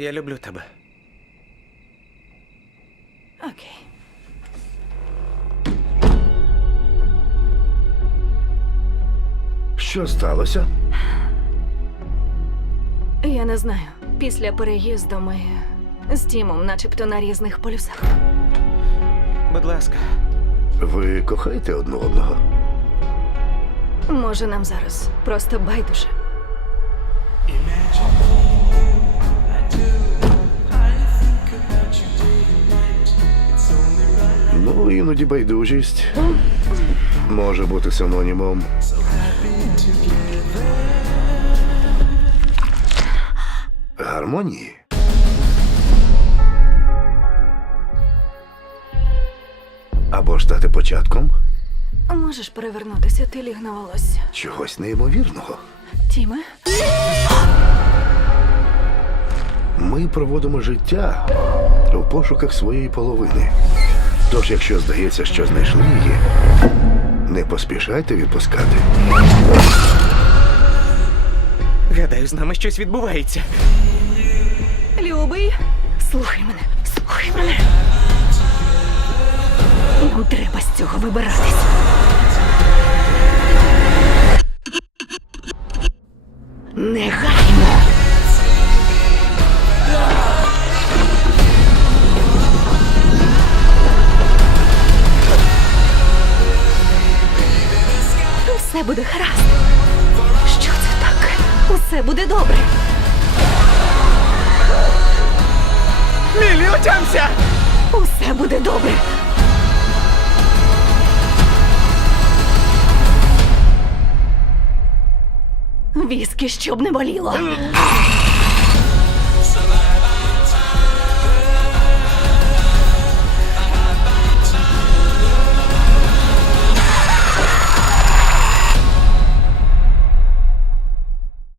Я люблю тебе. Окей. Що сталося? Я не знаю. Після переїзду ми з Тімом, начебто на різних полюсах. Будь ласка, Ви кохаєте одне одного? Може, нам зараз просто байдуже. Ну, іноді байдужість може бути синонімом. Гармонії. Або ж стати початком Можеш перевернутися, ти ліг на волосся. чогось неймовірного. Тіме? Ми проводимо життя у пошуках своєї половини. Тож, якщо здається, що знайшли її, не поспішайте відпускати. гадаю, з нами щось відбувається. Любий, слухай мене, слухай мене. Нам треба з цього вибиратись. Все буде гаразд. Що це таке? Усе буде добре. Мілі, отямся! Усе буде добре. Віскі, щоб не боліло.